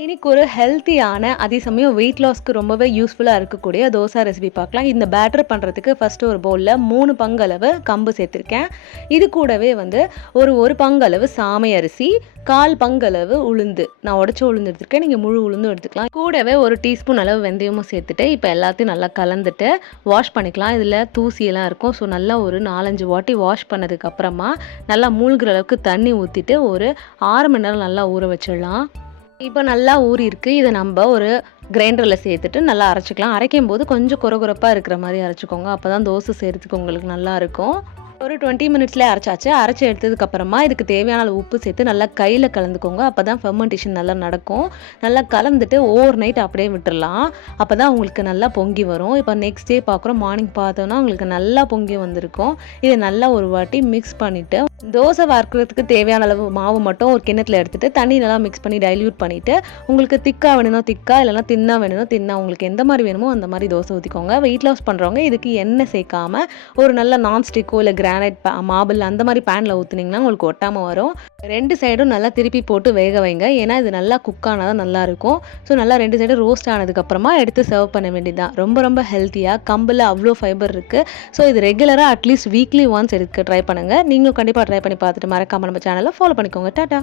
இன்னைக்கு ஒரு ஹெல்த்தியான அதே சமயம் வெயிட் லாஸ்க்கு ரொம்பவே யூஸ்ஃபுல்லாக இருக்கக்கூடிய தோசை ரெசிபி பார்க்கலாம். இந்த பேட்டர் பண்ணுறதுக்கு ஃபஸ்ட்டு ஒரு பவுலில் மூணு பங்களவு கம்பு சேர்த்துருக்கேன். இது கூடவே வந்து ஒரு ஒரு பங்களவு சாமை அரிசி கால் பங்களவு உளுந்து. நான் உடச்சி உளுந்து எடுத்துருக்கேன். நீங்கள் முழு உளுந்தும் எடுத்துக்கலாம். கூடவே ஒரு டீஸ்பூன் அளவு வெந்தயமும் சேர்த்துட்டு இப்போ எல்லாத்தையும் நல்லா கலந்துட்டு வாஷ் பண்ணிக்கலாம். இதில் தூசியெல்லாம் இருக்கும். ஸோ நல்லா ஒரு நாலஞ்சு வாட்டி வாஷ் பண்ணதுக்கப்புறமா நல்லா மூழ்கிற அளவுக்கு தண்ணி ஊற்றிட்டு ஒரு ஆறு மணி நேரம் நல்லா ஊற வச்சிடலாம். இப்போ நல்லா ஊறிருக்கு இதை நம்ம ஒரு கிரைண்டரில் சேர்த்துட்டு நல்லா அரைச்சிக்கலாம். அரைக்கும் போது கொஞ்சம் குறகுறப்பாக இருக்கிற மாதிரி அரைச்சிக்கோங்க. அப்போ தான் தோசை செய்கிறதுக்கு உங்களுக்கு நல்லா இருக்கும். ஒரு டுவெண்ட்டி மினிட்ஸ்லேயே அரைச்சாச்சு. அரைச்சி எடுத்ததுக்கப்புறமா இதுக்கு தேவையான அளவு உப்பு சேர்த்து நல்லா கையில் கலந்துக்கோங்க. அப்போ தான் ஃபெர்மெண்டேஷன் நல்லா நடக்கும். நல்லா கலந்துட்டு ஓவர் நைட் அப்படியே விட்டுடலாம் அப்போ தான் உங்களுக்கு நல்லா பொங்கி வரும். இப்போ நெக்ஸ்ட் டே பார்க்குறோம் மார்னிங் பார்த்தோன்னா உங்களுக்கு நல்லா பொங்கி வந்திருக்கும். இதை நல்லா ஒரு வாட்டி மிக்ஸ் பண்ணிவிட்டு தோசை வறுக்கிறதுக்கு தேவையான அளவு மாவு மட்டும் ஒரு கிண்ணத்தில் எடுத்துகிட்டு தண்ணி நல்லா மிக்ஸ் பண்ணி டைல்யூட் பண்ணிவிட்டு உங்களுக்கு திக்காக வேணும்னா திக்கா இல்லைனா தின்னா வேணும்னா தின்னா உங்களுக்கு எந்த மாதிரி வேணுமோ அந்த மாதிரி தோசை ஊற்றிக்கோங்க வெயிட் லாஸ் பண்ணுறவங்க இதுக்கு எண்ணெய் சேர்க்காம ஒரு நல்ல நான்ஸ்டிக்கோ இல்லை கிரானைட் மாபிள் அந்த மாதிரி பேனில் ஊற்றுனீங்கன்னா உங்களுக்கு ஒட்டாமல் வரும். ரெண்டு சைடும் நல்லா திருப்பி போட்டு வேக வைங்க. ஏன்னா இது நல்லா குக் ஆனால் தான் நல்லாயிருக்கும் ஸோ நல்லா ரெண்டு சைடும் ரோஸ்ட் ஆனதுக்கப்புறமா எடுத்து சர்வ் பண்ண வேண்டியதுதான். ரொம்ப ரொம்ப ஹெல்த்தியாக கம்பில் அவ்வளோ ஃபைபர் இருக்குது ஸோ இது ரெகுலராக அட்லீஸ்ட் வீக்லி ஒன்ஸ் எடுக்க ட்ரை பண்ணுங்கள் நீங்களும் கண்டிப்பாக ட்ரை பண்ணி பார்த்துட்டு மறக்காம நம்ம சேனலை ஃபாலோ பண்ணிக்கோங்க. டாட்டா!